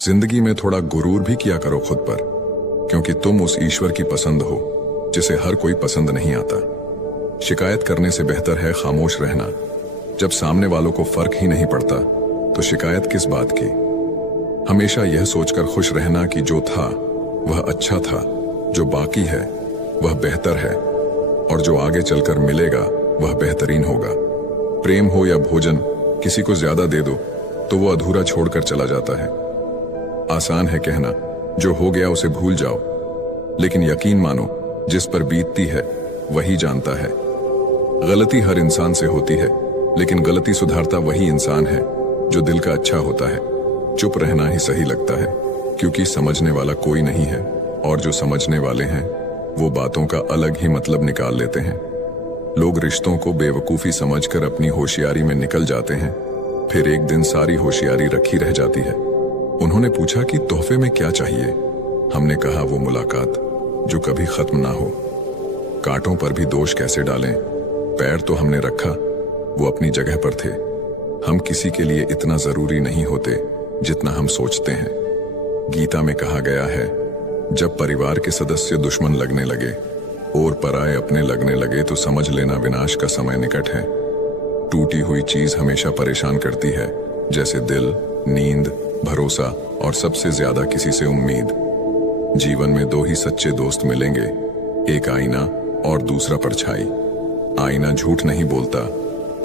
जिंदगी में थोड़ा गुरूर भी किया करो खुद पर, क्योंकि तुम उस ईश्वर की पसंद हो जिसे हर कोई पसंद नहीं आता। शिकायत करने से बेहतर है खामोश रहना। जब सामने वालों को फर्क ही नहीं पड़ता तो शिकायत किस बात की। हमेशा यह सोचकर खुश रहना कि जो था वह अच्छा था, जो बाकी है वह बेहतर है, और जो आगे चलकर मिलेगा वह बेहतरीन होगा। प्रेम हो या भोजन, किसी को ज्यादा दे दो तो वो अधूरा छोड़कर चला जाता है। आसान है कहना जो हो गया उसे भूल जाओ, लेकिन यकीन मानो जिस पर बीतती है वही जानता है। गलती हर इंसान से होती है, लेकिन गलती सुधारता वही इंसान है जो दिल का अच्छा होता है। चुप रहना ही सही लगता है, क्योंकि समझने वाला कोई नहीं है, और जो समझने वाले हैं वो बातों का अलग ही मतलब निकाल लेते हैं। लोग रिश्तों को बेवकूफी समझकर अपनी होशियारी में निकल जाते हैं, फिर एक दिन सारी होशियारी रखी रह जाती है। उन्होंने पूछा कि तोहफे में क्या चाहिए। हमने कहा वो मुलाकात जो कभी खत्म ना हो। कांटों पर भी दोष कैसे डालें, पैर तो हमने रखा, वो अपनी जगह पर थे। हम किसी के लिए इतना जरूरी नहीं होते जितना हम सोचते हैं। गीता में कहा गया है, जब परिवार के सदस्य दुश्मन लगने लगे और पराये अपने लगने लगे तो समझ लेना विनाश का समय निकट है। टूटी हुई चीज हमेशा परेशान करती है, जैसे दिल, नींद, भरोसा और सबसे ज्यादा किसी से उम्मीद। जीवन में दो ही सच्चे दोस्त मिलेंगे, एक आईना और दूसरा परछाई। आईना झूठ नहीं बोलता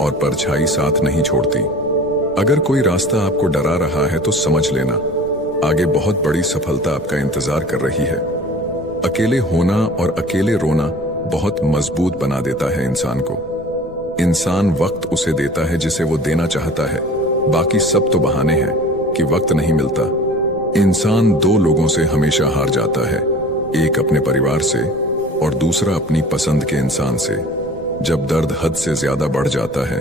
और परछाई साथ नहीं छोड़ती। अगर कोई रास्ता आपको डरा रहा है तो समझ लेना आगे बहुत बड़ी सफलता आपका इंतजार कर रही है। अकेले होना और अकेले रोना बहुत मजबूत बना देता है इंसान को। इंसान वक्त उसे देता है जिसे वो देना चाहता है, बाकी सब तो बहाने हैं कि वक्त नहीं मिलता। इंसान दो लोगों से हमेशा हार जाता है, एक अपने परिवार से और दूसरा अपनी पसंद के इंसान से। जब दर्द हद से ज्यादा बढ़ जाता है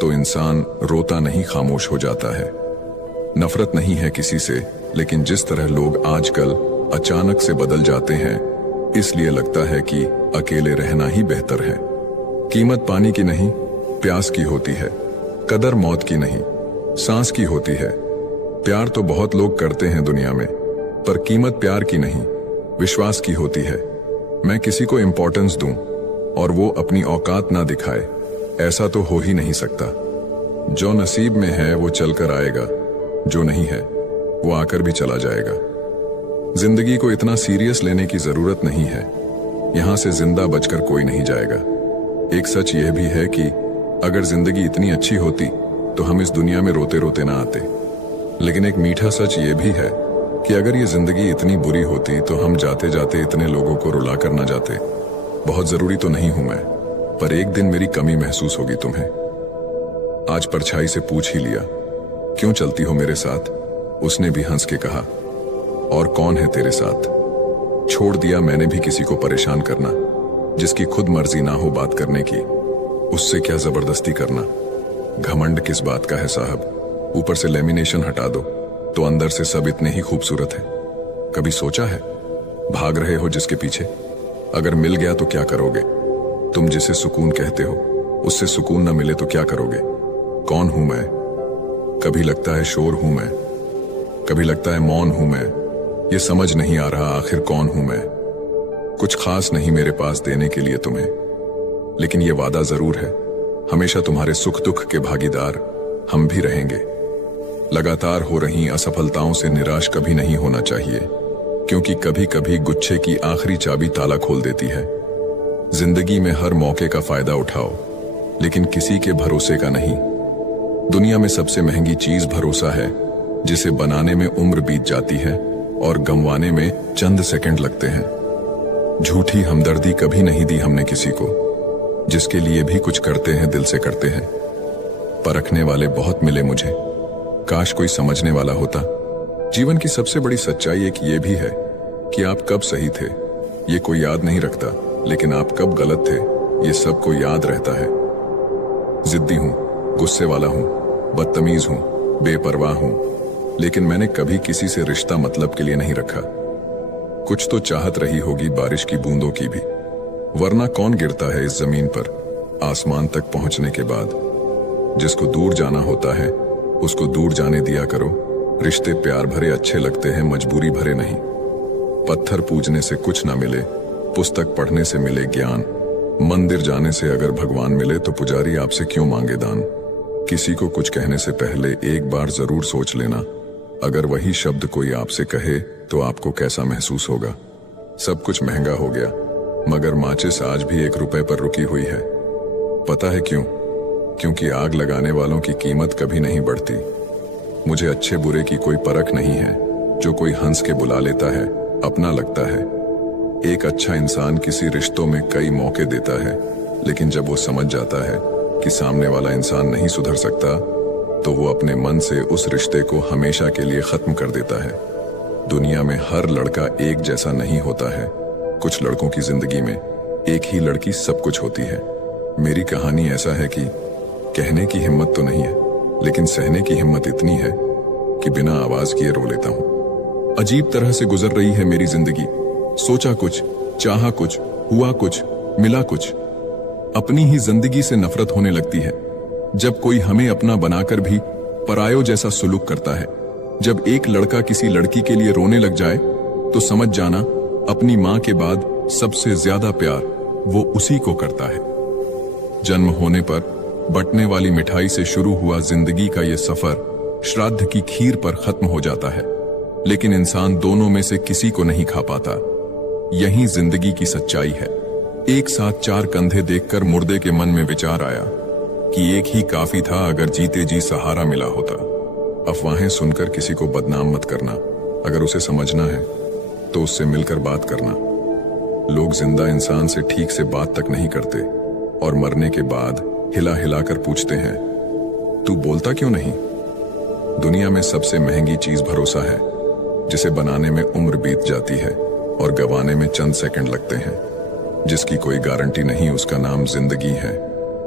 तो इंसान रोता नहीं, खामोश हो जाता है। नफरत नहीं है किसी से, लेकिन जिस तरह लोग आजकल अचानक से बदल जाते हैं, इसलिए लगता है कि अकेले रहना ही बेहतर है। कीमत पानी की नहीं, प्यास की होती है। कदर मौत की नहीं, सांस की होती है। प्यार तो बहुत लोग करते हैं दुनिया में, पर कीमत प्यार की नहीं, विश्वास की होती है। मैं किसी को इंपॉर्टेंस दूं और वो अपनी औकात ना दिखाए, ऐसा तो हो ही नहीं सकता। जो नसीब में है वो चलकर आएगा, जो नहीं है वो आकर भी चला जाएगा। जिंदगी को इतना सीरियस लेने की जरूरत नहीं है, यहां से जिंदा बचकर कोई नहीं जाएगा। एक सच यह भी है कि अगर जिंदगी इतनी अच्छी होती तो हम इस दुनिया में रोते रोते ना आते। लेकिन एक मीठा सच ये भी है कि अगर ये जिंदगी इतनी बुरी होती तो हम जाते जाते इतने लोगों को रुला कर ना जाते। बहुत जरूरी तो नहीं हूं मैं, पर एक दिन मेरी कमी महसूस होगी तुम्हें। आज परछाई से पूछ ही लिया, क्यों चलती हो मेरे साथ? उसने भी हंस के कहा, और कौन है तेरे साथ? छोड़ दिया मैंने भी किसी को परेशान करना, जिसकी खुद मर्जी ना हो बात करने की, उससे क्या जबरदस्ती करना। घमंड किस बात का है साहब? ऊपर से लेमिनेशन हटा दो तो अंदर से सब इतने ही खूबसूरत है। कभी सोचा है भाग रहे हो जिसके पीछे, अगर मिल गया तो क्या करोगे? तुम जिसे सुकून कहते हो उससे सुकून न मिले तो क्या करोगे? कौन हूं मैं? कभी लगता है शोर हूं मैं, कभी लगता है मौन हूं मैं। ये समझ नहीं आ रहा आखिर कौन हूं मैं। कुछ खास नहीं मेरे पास देने के लिए तुम्हें, लेकिन ये वादा जरूर है, हमेशा तुम्हारे सुख दुख के भागीदार हम भी रहेंगे। लगातार हो रही असफलताओं से निराश कभी नहीं होना चाहिए, क्योंकि कभी कभी गुच्छे की आखिरी चाबी ताला खोल देती है। जिंदगी में हर मौके का फायदा उठाओ, लेकिन किसी के भरोसे का नहीं। दुनिया में सबसे महंगी चीज भरोसा है, जिसे बनाने में उम्र बीत जाती है और गंवाने में चंद सेकंड लगते हैं। झूठी हमदर्दी कभी नहीं दी हमने किसी को, जिसके लिए भी कुछ करते हैं दिल से करते हैं। परखने वाले बहुत मिले मुझे, काश कोई समझने वाला होता। जीवन की सबसे बड़ी सच्चाई एक ये भी है कि आप कब सही थे ये कोई याद नहीं रखता, लेकिन आप कब गलत थे ये सबको याद रहता है। जिद्दी हूं, गुस्से वाला हूं, बदतमीज हूं, बेपरवाह हूं, लेकिन मैंने कभी किसी से रिश्ता मतलब के लिए नहीं रखा। कुछ तो चाहत रही होगी बारिश की बूंदों की भी, वरना कौन गिरता है इस जमीन पर आसमान तक पहुंचने के बाद। जिसको दूर जाना होता है उसको दूर जाने दिया करो, रिश्ते प्यार भरे अच्छे लगते हैं, मजबूरी भरे नहीं। पत्थर पूजने से कुछ ना मिले, पुस्तक पढ़ने से मिले ज्ञान। मंदिर जाने से अगर भगवान मिले तो पुजारी आपसे क्यों मांगे दान। किसी को कुछ कहने से पहले एक बार जरूर सोच लेना, अगर वही शब्द कोई आपसे कहे तो आपको कैसा महसूस होगा। सब कुछ महंगा हो गया, मगर माचिस आज भी 1 रुपए पर रुकी हुई है। पता है क्यों? क्योंकि आग लगाने वालों की कीमत कभी नहीं बढ़ती। मुझे अच्छे बुरे की कोई परख नहीं है, जो कोई हंस के बुला लेता है अपना लगता है। एक अच्छा इंसान किसी रिश्तों में कई मौके देता है, लेकिन जब वो समझ जाता है कि सामने वाला इंसान नहीं सुधर सकता, तो वो अपने मन से उस रिश्ते को हमेशा के लिए खत्म कर देता है। दुनिया में हर लड़का एक जैसा नहीं होता है। कुछ लड़कों की जिंदगी में एक ही लड़की सब कुछ होती है। मेरी कहानी ऐसा है कि कहने की हिम्मत तो नहीं है, लेकिन सहने की हिम्मत इतनी है कि बिना आवाज किए रो लेता हूं। अजीब तरह से गुजर रही है मेरी जिंदगी। सोचा कुछ, चाहा कुछ, हुआ कुछ, मिला कुछ। अपनी ही जिंदगी से नफरत होने लगती है जब कोई हमें अपना बनाकर भी परायों जैसा सुलूक करता है। जब एक लड़का किसी लड़की के लिए रोने लग जाए तो समझ जाना, अपनी मां के बाद सबसे ज्यादा प्यार वो उसी को करता है। जन्म होने पर बंटने वाली मिठाई से शुरू हुआ जिंदगी का ये सफर श्राद्ध की खीर पर खत्म हो जाता है, लेकिन इंसान दोनों में से किसी को नहीं खा पाता। यही जिंदगी की सच्चाई है। एक साथ 4 कंधे देखकर मुर्दे के मन में विचार आया कि एक ही काफी था अगर जीते जी सहारा मिला होता। अफवाहें सुनकर किसी को बदनाम मत करना, अगर उसे समझना है तो उससे मिलकर बात करना। लोग जिंदा इंसान से ठीक से बात तक नहीं करते और मरने के बाद हिला हिला कर पूछते हैं, तू बोलता क्यों नहीं? दुनिया में सबसे महंगी चीज भरोसा है, जिसे बनाने में उम्र बीत जाती है और गंवाने में चंद सेकंड लगते हैं। जिसकी कोई गारंटी नहीं उसका नाम जिंदगी है,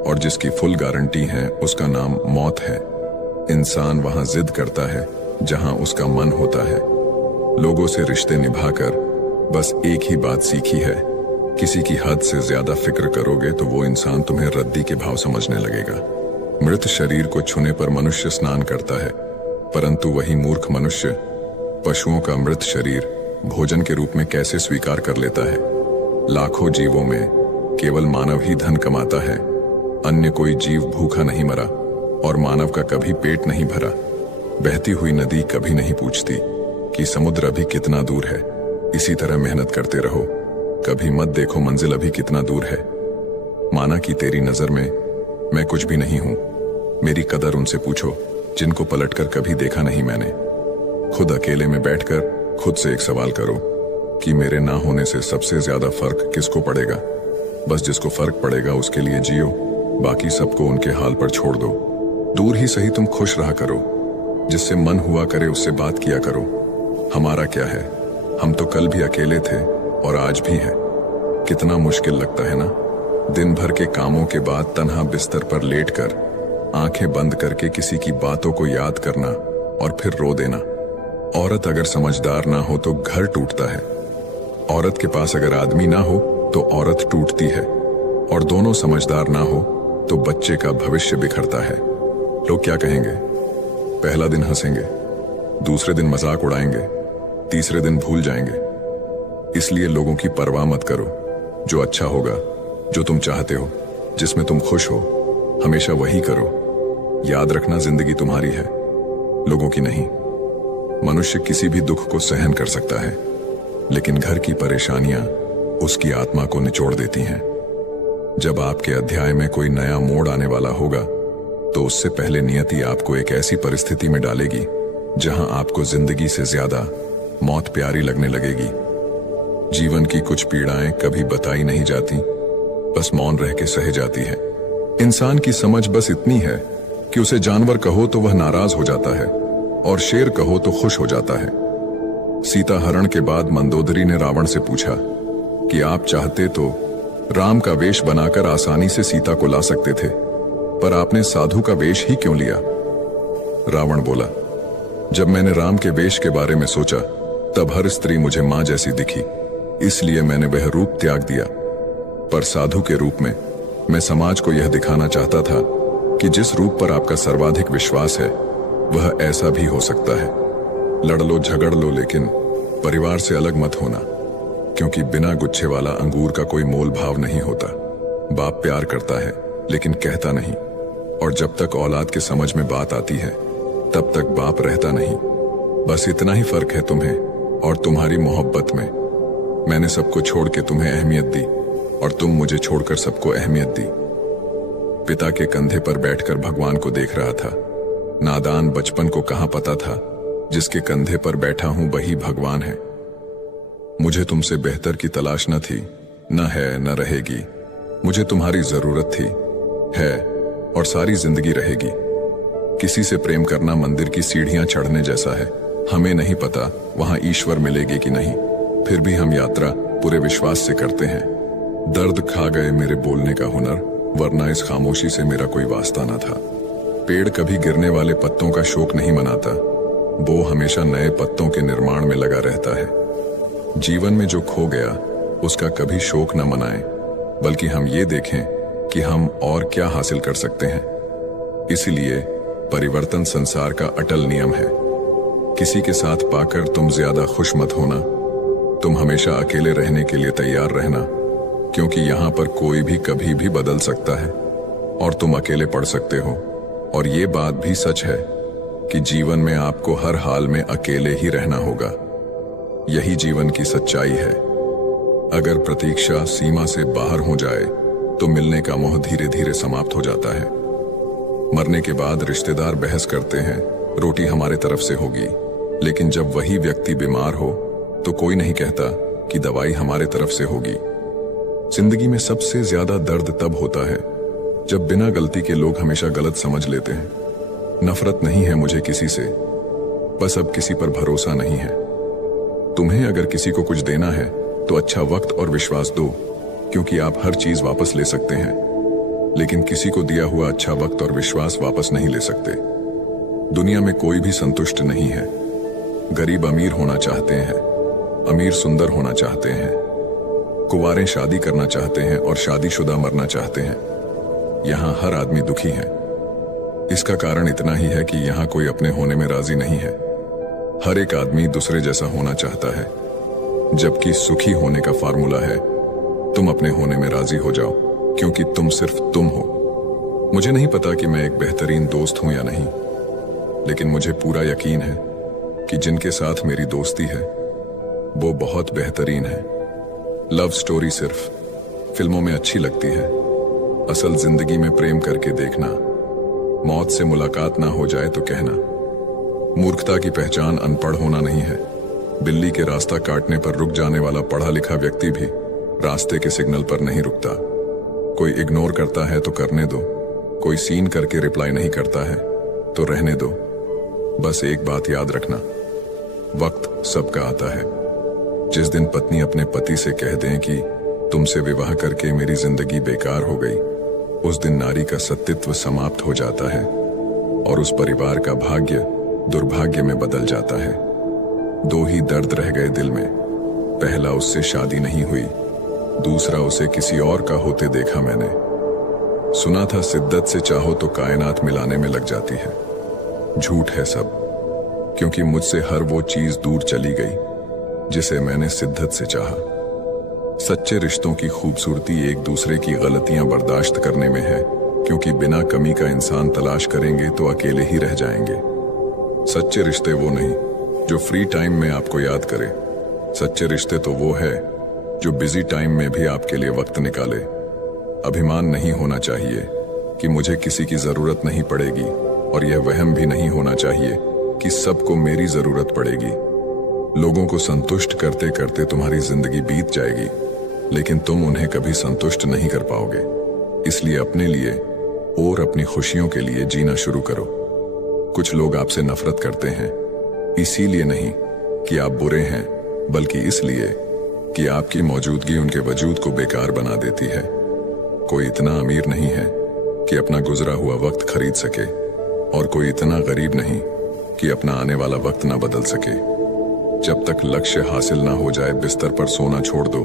और जिसकी फुल गारंटी है उसका नाम मौत है। इंसान वहां जिद करता है जहां उसका मन होता है। लोगों से रिश्ते निभाकर बस एक ही बात सीखी है, किसी की हद से ज्यादा फिक्र करोगे तो वो इंसान तुम्हें रद्दी के भाव समझने लगेगा। मृत शरीर को छूने पर मनुष्य स्नान करता है, परंतु वही मूर्ख मनुष्य पशुओं का मृत शरीर भोजन के रूप में कैसे स्वीकार कर लेता है। लाखों जीवों में केवल मानव ही धन कमाता है। अन्य कोई जीव भूखा नहीं मरा और मानव का कभी पेट नहीं भरा। बहती हुई नदी कभी नहीं पूछती कि समुद्र अभी कितना दूर है। इसी तरह मेहनत करते रहो, कभी मत देखो मंजिल अभी कितना दूर है। माना कि तेरी नजर में मैं कुछ भी नहीं हूं, मेरी कदर उनसे पूछो जिनको पलटकर कभी देखा नहीं मैंने। खुद अकेले में बैठकर खुद से एक सवाल करो कि मेरे ना होने से सबसे ज्यादा फर्क किसको पड़ेगा। बस जिसको फर्क पड़ेगा उसके लिए जियो, बाकी सबको उनके हाल पर छोड़ दो। दूर ही सही तुम खुश रहा करो, जिससे मन हुआ करे उससे बात किया करो। हमारा क्या है, हम तो कल भी अकेले थे और आज भी है। कितना मुश्किल लगता है ना, दिन भर के कामों के बाद तन्हा बिस्तर पर लेटकर आंखें बंद करके किसी की बातों को याद करना और फिर रो देना। औरत अगर समझदार ना हो तो घर टूटता है। औरत के पास अगर आदमी ना हो तो औरत टूटती है, और दोनों समझदार ना हो तो बच्चे का भविष्य बिखरता है। लोग क्या कहेंगे? पहला दिन हंसेंगे, दूसरे दिन मजाक उड़ाएंगे, तीसरे दिन भूल जाएंगे। इसलिए लोगों की परवाह मत करो। जो अच्छा होगा, जो तुम चाहते हो, जिसमें तुम खुश हो, हमेशा वही करो। याद रखना, जिंदगी तुम्हारी है, लोगों की नहीं। मनुष्य किसी भी दुख को सहन कर सकता है, लेकिन घर की परेशानियां उसकी आत्मा को निचोड़ देती हैं। जब आपके अध्याय में कोई नया मोड़ आने वाला होगा, तो उससे पहले नियति आपको एक ऐसी परिस्थिति में डालेगी जहां आपको जिंदगी से ज्यादा मौत प्यारी लगने लगेगी। जीवन की कुछ पीड़ाएं कभी बताई नहीं जाती, बस मौन रह के सहे जाती है। इंसान की समझ बस इतनी है कि उसे जानवर कहो तो वह नाराज हो जाता है और शेर कहो तो खुश हो जाता है। सीता हरण के बाद मंदोदरी ने रावण से पूछा कि आप चाहते तो राम का वेश बनाकर आसानी से सीता को ला सकते थे, पर आपने साधु का वेश ही क्यों लिया? रावण बोला, जब मैंने राम के वेश के बारे में सोचा तब हर स्त्री मुझे मां जैसी दिखी, इसलिए मैंने वह रूप त्याग दिया। पर साधु के रूप में मैं समाज को यह दिखाना चाहता था कि जिस रूप पर आपका सर्वाधिक विश्वास है वह ऐसा भी हो सकता है। लड़ लो झगड़ लो, लेकिन परिवार से अलग मत होना, क्योंकि बिना गुच्छे वाला अंगूर का कोई मोल भाव नहीं होता। बाप प्यार करता है लेकिन कहता नहीं, और जब तक औलाद के समझ में बात आती है तब तक बाप रहता नहीं। बस इतना ही फर्क है तुम्हें और तुम्हारी मोहब्बत में। मैंने सबको छोड़ के तुम्हें अहमियत दी और तुम मुझे छोड़कर सबको अहमियत दी। पिता के कंधे पर बैठकर भगवान को देख रहा था। नादान बचपन को कहां पता था जिसके कंधे पर बैठा हूं वही भगवान है। मुझे तुमसे बेहतर की तलाश न थी, न है न रहेगी। मुझे तुम्हारी जरूरत थी, है और सारी जिंदगी रहेगी। किसी से प्रेम करना मंदिर की सीढ़ियां चढ़ने जैसा है। हमें नहीं पता वहां ईश्वर मिलेगी कि नहीं, फिर भी हम यात्रा पूरे विश्वास से करते हैं। दर्द खा गए मेरे बोलने का हुनर, वरना इस खामोशी से मेरा कोई वास्ता न था। पेड़ कभी गिरने वाले पत्तों का शोक नहीं मनाता, वो हमेशा नए पत्तों के निर्माण में लगा रहता है। जीवन में जो खो गया उसका कभी शोक न मनाएं, बल्कि हम ये देखें कि हम और क्या हासिल कर सकते हैं। इसीलिए परिवर्तन संसार का अटल नियम है। किसी के साथ पाकर तुम ज्यादा खुश मत होना। तुम हमेशा अकेले रहने के लिए तैयार रहना, क्योंकि यहां पर कोई भी कभी भी बदल सकता है और तुम अकेले पड़ सकते हो। और ये बात भी सच है कि जीवन में आपको हर हाल में अकेले ही रहना होगा। यही जीवन की सच्चाई है। अगर प्रतीक्षा सीमा से बाहर हो जाए तो मिलने का मोह धीरे धीरे समाप्त हो जाता है। मरने के बाद रिश्तेदार बहस करते हैं रोटी हमारे तरफ से होगी, लेकिन जब वही व्यक्ति बीमार हो तो कोई नहीं कहता कि दवाई हमारे तरफ से होगी। जिंदगी में सबसे ज्यादा दर्द तब होता है जब बिना गलती के लोग हमेशा गलत समझ लेते हैं। नफरत नहीं है मुझे किसी से, बस अब किसी पर भरोसा नहीं है। तुम्हें अगर किसी को कुछ देना है तो अच्छा वक्त और विश्वास दो, क्योंकि आप हर चीज वापस ले सकते हैं, लेकिन किसी को दिया हुआ अच्छा वक्त और विश्वास वापस नहीं ले सकते। दुनिया में कोई भी संतुष्ट नहीं है। गरीब अमीर होना चाहते हैं, अमीर सुंदर होना चाहते हैं, कुंवारे शादी करना चाहते हैं और शादीशुदा मरना चाहते हैं। यहाँ हर आदमी दुखी है। इसका कारण इतना ही है कि यहाँ कोई अपने होने में राजी नहीं है। हर एक आदमी दूसरे जैसा होना चाहता है, जबकि सुखी होने का फार्मूला है तुम अपने होने में राजी हो जाओ, क्योंकि तुम सिर्फ तुम हो। मुझे नहीं पता कि मैं एक बेहतरीन दोस्त हूं या नहीं, लेकिन मुझे पूरा यकीन है कि जिनके साथ मेरी दोस्ती है वो बहुत बेहतरीन है। लव स्टोरी सिर्फ फिल्मों में अच्छी लगती है, असल जिंदगी में प्रेम करके देखना। मौत से मुलाकात ना हो जाए तो कहना। मूर्खता की पहचान अनपढ़ होना नहीं है। बिल्ली के रास्ता काटने पर रुक जाने वाला पढ़ा लिखा व्यक्ति भी रास्ते के सिग्नल पर नहीं रुकता। कोई इग्नोर करता है तो करने दो, कोई सीन करके रिप्लाई नहीं करता है तो रहने दो। बस एक बात याद रखना, वक्त सबका आता है। जिस दिन पत्नी अपने पति से कह दें कि तुमसे विवाह करके मेरी जिंदगी बेकार हो गई, उस दिन नारी का सतीत्व समाप्त हो जाता है और उस परिवार का भाग्य दुर्भाग्य में बदल जाता है। दो ही दर्द रह गए दिल में, पहला उससे शादी नहीं हुई, दूसरा उसे किसी और का होते देखा मैंने। सुना था शिद्दत से चाहो तो कायनात मिलाने में लग जाती है। झूठ है सब, क्योंकि मुझसे हर वो चीज दूर चली गई जिसे मैंने शिद्दत से चाहा। सच्चे रिश्तों की खूबसूरती एक दूसरे की गलतियां बर्दाश्त करने में है, क्योंकि बिना कमी का इंसान तलाश करेंगे तो अकेले ही रह जाएंगे। सच्चे रिश्ते वो नहीं जो फ्री टाइम में आपको याद करे। सच्चे रिश्ते तो वो है जो बिजी टाइम में भी आपके लिए वक्त निकाले। अभिमान नहीं होना चाहिए कि मुझे किसी की जरूरत नहीं पड़ेगी, और यह वहम भी नहीं होना चाहिए कि सबको मेरी जरूरत पड़ेगी। लोगों को संतुष्ट करते करते तुम्हारी जिंदगी बीत जाएगी, लेकिन तुम उन्हें कभी संतुष्ट नहीं कर पाओगे। इसलिए अपने लिए और अपनी खुशियों के लिए जीना शुरू करो। कुछ लोग आपसे नफरत करते हैं, इसीलिए नहीं कि आप बुरे हैं, बल्कि इसलिए कि आपकी मौजूदगी उनके वजूद को बेकार बना देती है। कोई इतना अमीर नहीं है कि अपना गुजरा हुआ वक्त खरीद सके, और कोई इतना गरीब नहीं कि अपना आने वाला वक्त ना बदल सके। जब तक लक्ष्य हासिल ना हो जाए बिस्तर पर सोना छोड़ दो,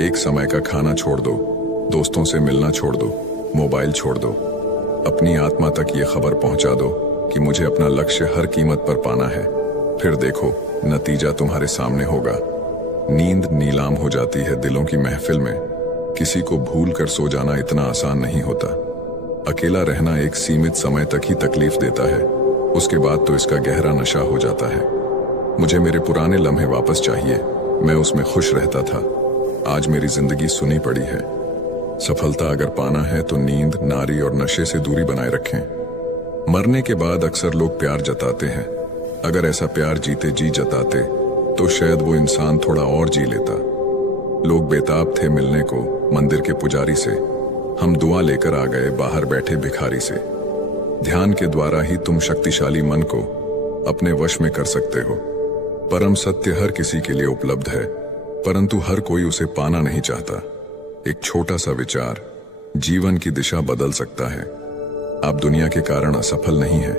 एक समय का खाना छोड़ दो, दोस्तों से मिलना छोड़ दो, मोबाइल छोड़ दो। अपनी आत्मा तक ये खबर पहुंचा दो कि मुझे अपना लक्ष्य हर कीमत पर पाना है। फिर देखो, नतीजा तुम्हारे सामने होगा। नींद नीलाम हो जाती है दिलों की महफिल में। किसी को भूल कर सो जाना इतना आसान नहीं होता। अकेला रहना एक सीमित समय तक ही तकलीफ देता है, उसके बाद तो इसका गहरा नशा हो जाता है। मुझे मेरे पुराने लम्हे वापस चाहिए, मैं उसमें खुश रहता था। आज मेरी जिंदगी सुनी पड़ी है। सफलता अगर पाना है तो नींद, नारी और नशे से दूरी बनाए रखें। मरने के बाद अक्सर लोग प्यार जताते हैं। अगर ऐसा प्यार जीते जी जताते तो शायद वो इंसान थोड़ा और जी लेता। लोग बेताब थे मिलने को मंदिर के पुजारी से। हम दुआ लेकर आ गए बाहर बैठे भिखारी से। ध्यान के द्वारा ही तुम शक्तिशाली मन को अपने वश में कर सकते हो। परम सत्य हर किसी के लिए उपलब्ध है, परंतु हर कोई उसे पाना नहीं चाहता। एक छोटा सा विचार जीवन की दिशा बदल सकता है। आप दुनिया के कारण असफल नहीं हैं,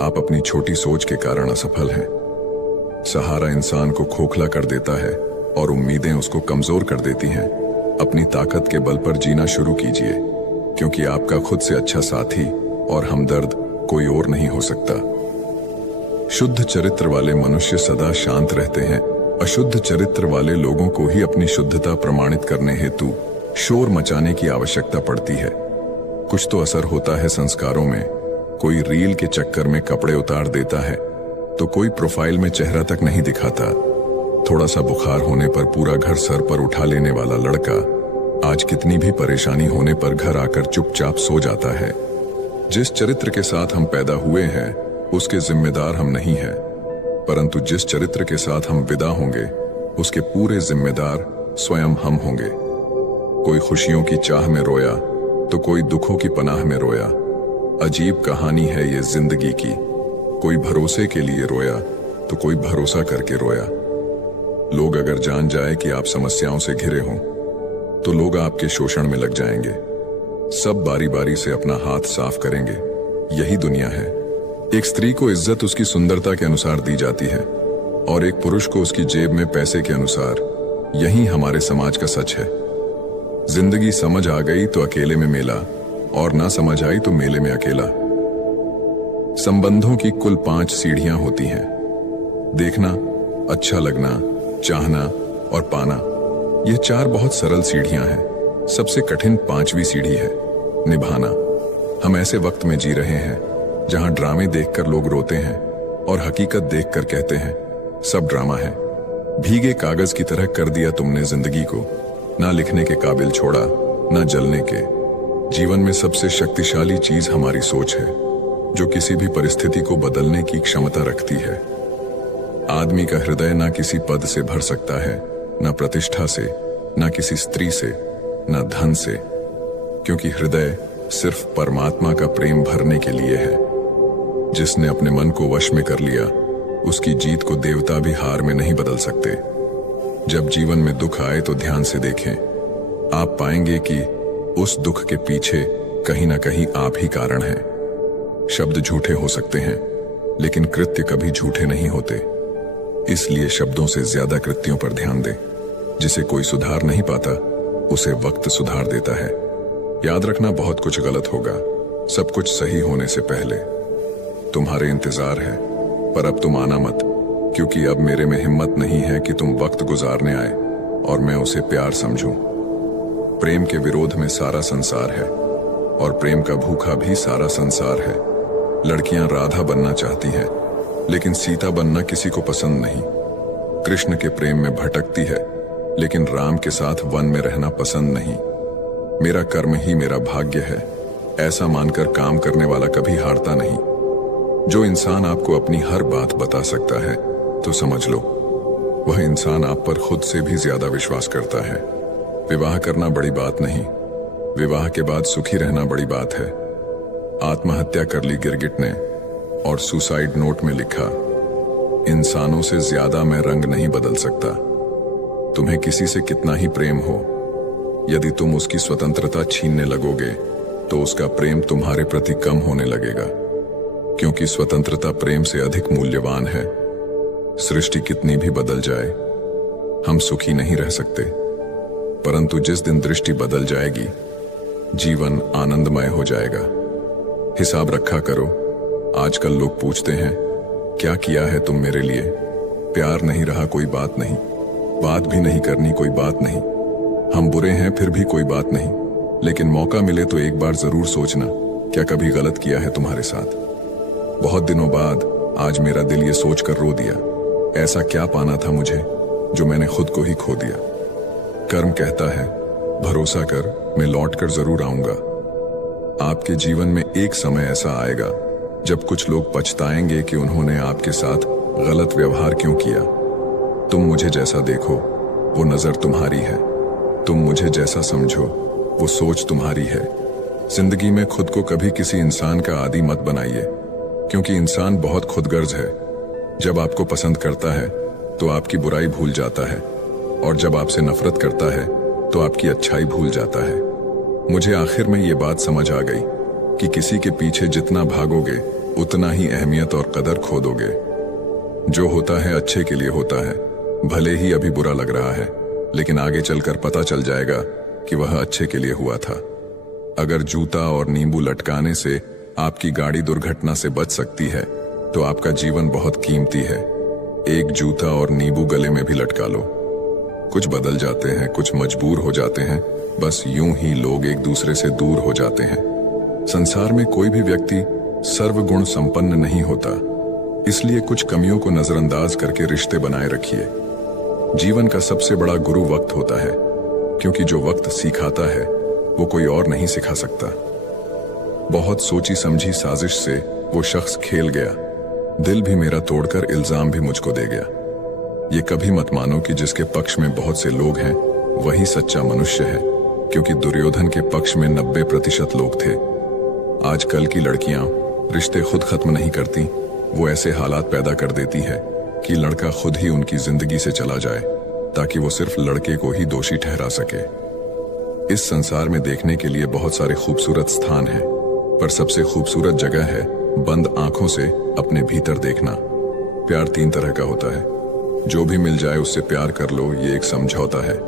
आप अपनी छोटी सोच के कारण असफल हैं। सहारा इंसान को खोखला कर देता है और उम्मीदें उसको कमजोर कर देती हैं। अपनी ताकत के बल पर जीना शुरू कीजिए, क्योंकि आपका खुद से अच्छा साथी और हमदर्द कोई और नहीं हो सकता। शुद्ध चरित्र वाले मनुष्य सदा शांत रहते हैं। अशुद्ध चरित्र वाले लोगों को ही अपनी शुद्धता प्रमाणित करने हेतु शोर मचाने की आवश्यकता पड़ती है। कुछ तो असर होता है संस्कारों में। कोई रील के चक्कर में कपड़े उतार देता है तो कोई प्रोफाइल में चेहरा तक नहीं दिखाता। थोड़ा सा बुखार होने पर पूरा घर सर पर उठा लेने वाला लड़का आज कितनी भी परेशानी होने पर घर आकर चुपचाप सो जाता है। जिस चरित्र के साथ हम पैदा हुए हैं उसके जिम्मेदार हम नहीं हैं, परंतु जिस चरित्र के साथ हम विदा होंगे उसके पूरे जिम्मेदार स्वयं हम होंगे। कोई खुशियों की चाह में रोया तो कोई दुखों की पनाह में रोया। अजीब कहानी है ये जिंदगी की। कोई भरोसे के लिए रोया तो कोई भरोसा करके रोया। लोग अगर जान जाए कि आप समस्याओं से घिरे हों तो लोग आपके शोषण में लग जाएंगे। सब बारी बारी से अपना हाथ साफ करेंगे। यही दुनिया है। एक स्त्री को इज्जत उसकी सुंदरता के अनुसार दी जाती है और एक पुरुष को उसकी जेब में पैसे के अनुसार। यही हमारे समाज का सच है। जिंदगी समझ आ गई तो अकेले में मेला, और ना समझ आई तो मेले में अकेला। संबंधों की कुल 5 सीढ़ियां होती हैं। देखना, अच्छा लगना, चाहना और पाना। ये 4 बहुत सरल सीढ़ियां हैं। सबसे कठिन 5वीं सीढ़ी है निभाना। हम ऐसे वक्त में जी रहे हैं जहां ड्रामे देखकर लोग रोते हैं और हकीकत देखकर कहते हैं सब ड्रामा है। भीगे कागज की तरह कर दिया तुमने जिंदगी को, ना लिखने के काबिल छोड़ा ना जलने के। जीवन में सबसे शक्तिशाली चीज हमारी सोच है, जो किसी भी परिस्थिति को बदलने की क्षमता रखती है। आदमी का हृदय ना किसी पद से भर सकता है, ना प्रतिष्ठा से, ना किसी स्त्री से, ना धन से, क्योंकि हृदय सिर्फ परमात्मा का प्रेम भरने के लिए है। जिसने अपने मन को वश में कर लिया उसकी जीत को देवता भी हार में नहीं बदल सकते। जब जीवन में दुख आए तो ध्यान से देखें। आप पाएंगे कि उस दुख के पीछे कहीं ना कहीं आप ही कारण हैं। शब्द झूठे हो सकते हैं, लेकिन कृत्य कभी झूठे नहीं होते। इसलिए शब्दों से ज्यादा कृत्यों पर ध्यान दें। जिसे कोई सुधार नहीं पाता उसे वक्त सुधार देता है। याद रखना, बहुत कुछ गलत होगा, सब कुछ सही होने से पहले। तुम्हारे इंतजार है, पर अब तुम आना मत, क्योंकि अब मेरे में हिम्मत नहीं है कि तुम वक्त गुजारने आए और मैं उसे प्यार समझूं। प्रेम के विरोध में सारा संसार है और प्रेम का भूखा भी सारा संसार है। लड़कियां राधा बनना चाहती हैं, लेकिन सीता बनना किसी को पसंद नहीं। कृष्ण के प्रेम में भटकती है, लेकिन राम के साथ वन में रहना पसंद नहीं। मेरा कर्म ही मेरा भाग्य है, ऐसा मानकर काम करने वाला कभी हारता नहीं। जो इंसान आपको अपनी हर बात बता सकता है तो समझ लो वह इंसान आप पर खुद से भी ज्यादा विश्वास करता है। विवाह करना बड़ी बात नहीं, विवाह के बाद सुखी रहना बड़ी बात है। आत्महत्या कर ली गिरगिट ने और सुसाइड नोट में लिखा, इंसानों से ज्यादा मैं रंग नहीं बदल सकता। तुम्हें किसी से कितना ही प्रेम हो, यदि तुम उसकी स्वतंत्रता छीनने लगोगे तो उसका प्रेम तुम्हारे प्रति कम होने लगेगा, क्योंकि स्वतंत्रता प्रेम से अधिक मूल्यवान है। सृष्टि कितनी भी बदल जाए हम सुखी नहीं रह सकते, परंतु जिस दिन दृष्टि बदल जाएगी जीवन आनंदमय हो जाएगा। हिसाब रखा करो। आजकल लोग पूछते हैं क्या किया है तुम मेरे लिए? प्यार नहीं रहा कोई बात नहीं, बात भी नहीं करनी कोई बात नहीं। हम बुरे हैं फिर भी कोई बात नहीं, लेकिन मौका मिले तो एक बार जरूर सोचना, क्या कभी गलत किया है तुम्हारे साथ? बहुत दिनों बाद आज मेरा दिल ये सोचकर रो दिया, ऐसा क्या पाना था मुझे जो मैंने खुद को ही खो दिया। कर्म कहता है भरोसा कर, मैं लौट कर जरूर आऊंगा। आपके जीवन में एक समय ऐसा आएगा जब कुछ लोग पछताएंगे कि उन्होंने आपके साथ गलत व्यवहार क्यों किया। तुम मुझे जैसा देखो वो नजर तुम्हारी है, तुम मुझे जैसा समझो वो सोच तुम्हारी है। जिंदगी में खुद को कभी किसी इंसान का आदी मत बनाइए, क्योंकि इंसान बहुत खुदगर्ज है। जब आपको पसंद करता है तो आपकी बुराई भूल जाता है, और जब आपसे नफरत करता है तो आपकी अच्छाई भूल जाता है। मुझे आखिर में ये बात समझ आ गई कि किसी के पीछे जितना भागोगे उतना ही अहमियत और कदर खो दोगे। जो होता है अच्छे के लिए होता है, भले ही अभी बुरा लग रहा है, लेकिन आगे चलकर पता चल जाएगा कि वह अच्छे के लिए हुआ था। अगर जूता और नींबू लटकाने से आपकी गाड़ी दुर्घटना से बच सकती है तो आपका जीवन बहुत कीमती है। एक जूता और नींबू गले में भी लटका लो। कुछ बदल जाते हैं, कुछ मजबूर हो जाते हैं, बस यूं ही लोग एक दूसरे से दूर हो जाते हैं। संसार में कोई भी व्यक्ति सर्वगुण संपन्न नहीं होता, इसलिए कुछ कमियों को नजरअंदाज करके रिश्ते बनाए रखिए। जीवन का सबसे बड़ा गुरु वक्त होता है, क्योंकि जो वक्त सिखाता है वो कोई और नहीं सिखा सकता। बहुत सोची समझी साजिश से वो शख्स खेल गया, दिल भी मेरा तोड़कर इल्जाम भी मुझको दे गया। ये कभी मत मानो कि जिसके पक्ष में बहुत से लोग हैं वही सच्चा मनुष्य है, क्योंकि दुर्योधन के पक्ष में 90% लोग थे। आजकल की लड़कियां रिश्ते खुद खत्म नहीं करती, वो ऐसे हालात पैदा कर देती है कि लड़का खुद ही उनकी जिंदगी से चला जाए, ताकि वो सिर्फ लड़के को ही दोषी ठहरा सके। इस संसार में देखने के लिए बहुत सारे खूबसूरत स्थान हैं, पर सबसे खूबसूरत जगह है बंद आंखों से अपने भीतर देखना। प्यार 3 तरह का होता है। जो भी मिल जाए उससे प्यार कर लो, ये एक समझौता है।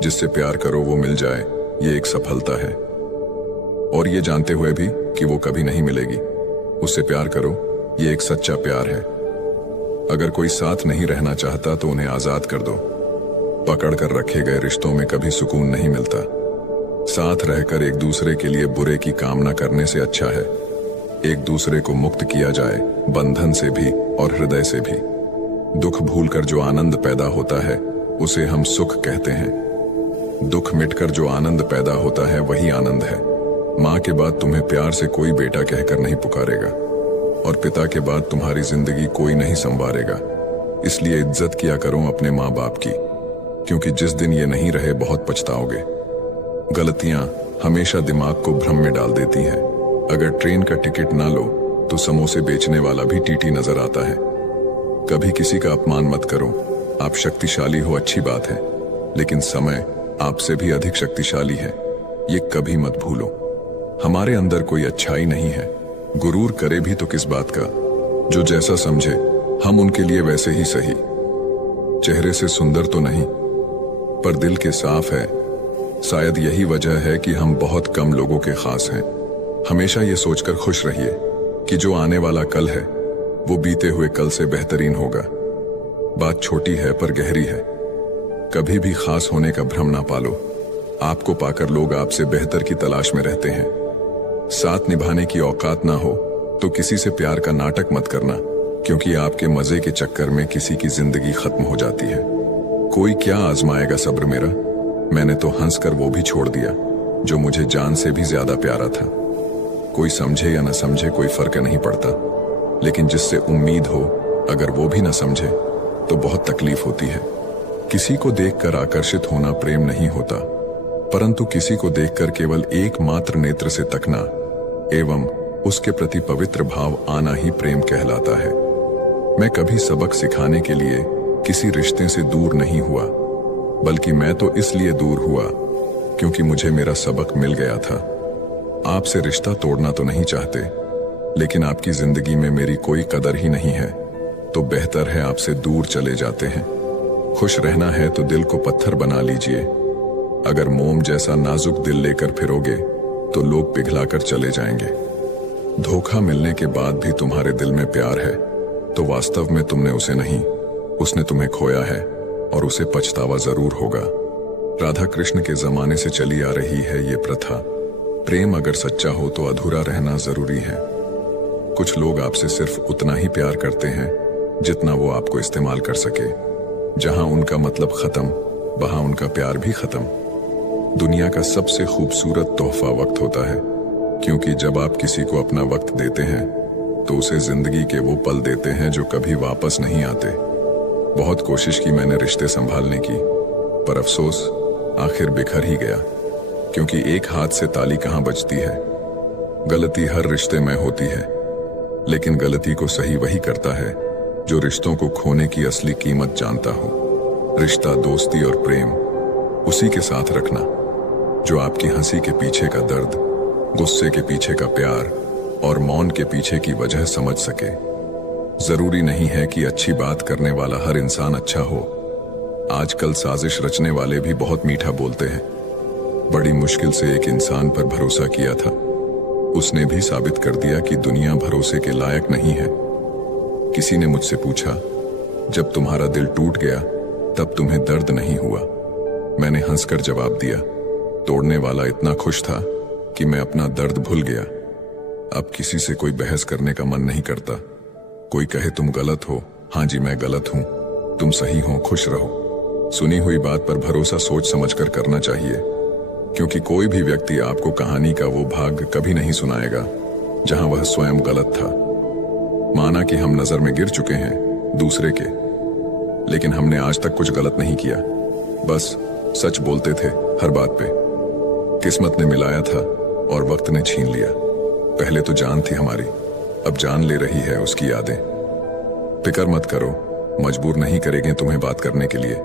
जिससे प्यार करो वो मिल जाए, ये एक सफलता है। और ये जानते हुए भी कि वो कभी नहीं मिलेगी, उससे प्यार करो, ये एक सच्चा प्यार है। अगर कोई साथ नहीं रहना चाहता तो उन्हें आजाद कर दो। पकड़ कर रखे गए रिश्तों में कभी सुकून नहीं मिलता। साथ रहकर एक दूसरे के लिए बुरे की कामना करने से अच्छा है एक दूसरे को मुक्त किया जाए, बंधन से भी और हृदय से भी। दुख भूलकर जो आनंद पैदा होता है उसे हम सुख कहते हैं। दुख मिटकर जो आनंद पैदा होता है वही आनंद है। माँ के बाद तुम्हें प्यार से कोई बेटा कहकर नहीं पुकारेगा, और पिता के बाद तुम्हारी जिंदगी कोई नहीं संवारेगा। इसलिए इज्जत किया करो अपने माँ बाप की, क्योंकि जिस दिन ये नहीं रहे बहुत पछताओगे। गलतियां हमेशा दिमाग को भ्रम में डाल देती हैं। अगर ट्रेन का टिकट ना लो तो समोसे बेचने वाला भी टीटी नजर आता है। कभी किसी का अपमान मत करो। आप शक्तिशाली हो अच्छी बात है, लेकिन समय आपसे भी अधिक शक्तिशाली है, ये कभी मत भूलो। हमारे अंदर कोई अच्छाई नहीं है, गुरूर करे भी तो किस बात का। जो जैसा समझे हम उनके लिए वैसे ही सही। चेहरे से सुंदर तो नहीं पर दिल के साफ है। शायद यही वजह है कि हम बहुत कम लोगों के खास हैं। हमेशा ये सोचकर खुश रहिए कि जो आने वाला कल है वो बीते हुए कल से बेहतरीन होगा। बात छोटी है पर गहरी है। कभी भी खास होने का भ्रम ना पालो। आपको पाकर लोग आपसे बेहतर की तलाश में रहते हैं। साथ निभाने की औकात ना हो तो किसी से प्यार का नाटक मत करना, क्योंकि आपके मजे के चक्कर में किसी की जिंदगी खत्म हो जाती है। कोई क्या आजमाएगा सब्र मेरा। मैंने तो हंसकर वो भी छोड़ दिया जो मुझे जान से भी ज्यादा प्यारा था। कोई समझे या ना समझे कोई फर्क नहीं पड़ता, लेकिन जिससे उम्मीद हो अगर वो भी ना समझे तो बहुत तकलीफ होती है। किसी को देखकर आकर्षित होना प्रेम नहीं होता, परंतु किसी को देखकर केवल एकमात्र नेत्र से तकना एवं उसके प्रति पवित्र भाव आना ही प्रेम कहलाता है। मैं कभी सबक सिखाने के लिए किसी रिश्ते से दूर नहीं हुआ, बल्कि मैं तो इसलिए दूर हुआ क्योंकि मुझे मेरा सबक मिल गया था। आपसे रिश्ता तोड़ना तो नहीं चाहते, लेकिन आपकी जिंदगी में मेरी कोई कदर ही नहीं है तो बेहतर है आपसे दूर चले जाते हैं। खुश रहना है तो दिल को पत्थर बना लीजिए। अगर मोम जैसा नाजुक दिल लेकर फिरोगे तो लोग पिघलाकर चले जाएंगे। धोखा मिलने के बाद भी तुम्हारे दिल में प्यार है तो वास्तव में तुमने उसे नहीं, उसने तुम्हें खोया है और उसे पछतावा जरूर होगा। राधा कृष्ण के जमाने से चली आ रही है ये प्रथा। प्रेम अगर सच्चा हो तो अधूरा रहना जरूरी है। कुछ लोग आपसे सिर्फ उतना ही प्यार करते हैं जितना वो आपको इस्तेमाल कर सके। जहां उनका मतलब खत्म, वहां उनका प्यार भी खत्म। दुनिया का सबसे खूबसूरत तोहफा वक्त होता है, क्योंकि जब आप किसी को अपना वक्त देते हैं तो उसे जिंदगी के वो पल देते हैं जो कभी वापस नहीं आते। बहुत कोशिश की मैंने रिश्ते संभालने की, पर अफसोस आखिर बिखर ही गया, क्योंकि एक हाथ से ताली कहां बजती है। गलती हर रिश्ते में होती है, लेकिन गलती को सही वही करता है जो रिश्तों को खोने की असली कीमत जानता हो। रिश्ता, दोस्ती और प्रेम उसी के साथ रखना जो आपकी हंसी के पीछे का दर्द, गुस्से के पीछे का प्यार और मौन के पीछे की वजह समझ सके। जरूरी नहीं है कि अच्छी बात करने वाला हर इंसान अच्छा हो। आजकल साजिश रचने वाले भी बहुत मीठा बोलते हैं। बड़ी मुश्किल से एक इंसान पर भरोसा किया था, उसने भी साबित कर दिया कि दुनिया भरोसे के लायक नहीं है। किसी ने मुझसे पूछा, जब तुम्हारा दिल टूट गया तब तुम्हें दर्द नहीं हुआ? मैंने हंसकर जवाब दिया, तोड़ने वाला इतना खुश था कि मैं अपना दर्द भूल गया। अब किसी से कोई बहस करने का मन नहीं करता। कोई कहे तुम गलत हो, हाँ जी मैं गलत हूं, तुम सही हो, खुश रहो। सुनी हुई बात पर भरोसा सोच समझकर करना चाहिए, क्योंकि कोई भी व्यक्ति आपको कहानी का वो भाग कभी नहीं सुनाएगा जहां वह स्वयं गलत था। माना कि हम नजर में गिर चुके हैं दूसरे के, लेकिन हमने आज तक कुछ गलत नहीं किया, बस सच बोलते थे हर बात पे। किस्मत ने मिलाया था और वक्त ने छीन लिया। पहले तो जान थी हमारी, अब जान ले रही है उसकी यादें। फिक्र मत करो, मजबूर नहीं करेंगे तुम्हें बात करने के लिए।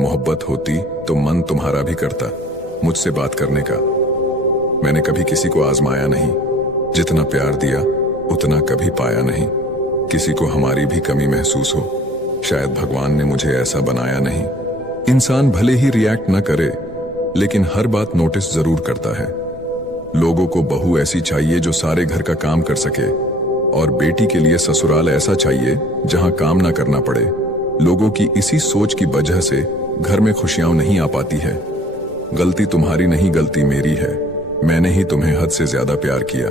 मोहब्बत होती तो मन तुम्हारा भी करता मुझसे बात करने का। मैंने कभी किसी को आजमाया नहीं, जितना प्यार दिया उतना कभी पाया नहीं। किसी को हमारी भी कमी महसूस हो, शायद भगवान ने मुझे ऐसा बनाया नहीं। इंसान भले ही रिएक्ट न करे, लेकिन हर बात नोटिस जरूर करता है। लोगों को बहू ऐसी चाहिए जो सारे घर का काम कर सके, और बेटी के लिए ससुराल ऐसा चाहिए जहां काम ना करना पड़े। लोगों की इसी सोच की वजह से घर में खुशियां नहीं आ पाती है। गलती तुम्हारी नहीं, गलती मेरी है। मैंने ही तुम्हें हद से ज्यादा प्यार किया,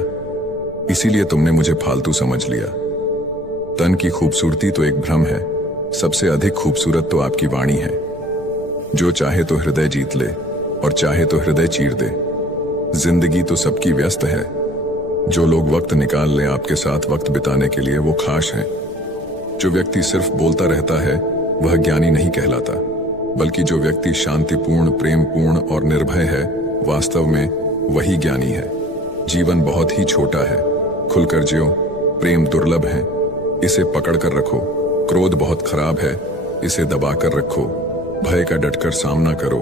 इसीलिए तुमने मुझे फालतू समझ लिया। तन की खूबसूरती तो एक भ्रम है, सबसे अधिक खूबसूरत तो आपकी वाणी है। जो चाहे तो हृदय जीत ले और चाहे तो हृदय चीर दे। जिंदगी तो सबकी व्यस्त है। जो लोग वक्त निकाल लें आपके साथ वक्त बिताने के लिए, वो खास हैं। जो व्यक्ति सिर्फ बोलता रहता है वह ज्ञानी नहीं कहलाता, बल्कि जो व्यक्ति शांतिपूर्ण, प्रेमपूर्ण और निर्भय है, वास्तव में वही ज्ञानी है। जीवन बहुत ही छोटा है, खुलकर जियो। प्रेम दुर्लभ है, इसे पकड़कर रखो। क्रोध बहुत खराब है, इसे दबाकर रखो। भय का डटकर सामना करो,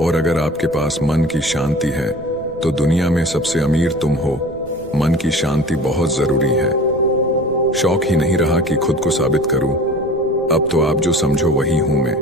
और अगर आपके पास मन की शांति है तो दुनिया में सबसे अमीर तुम हो। मन की शांति बहुत जरूरी है। शौक ही नहीं रहा कि खुद को साबित करूं, अब तो आप जो समझो वही हूं मैं।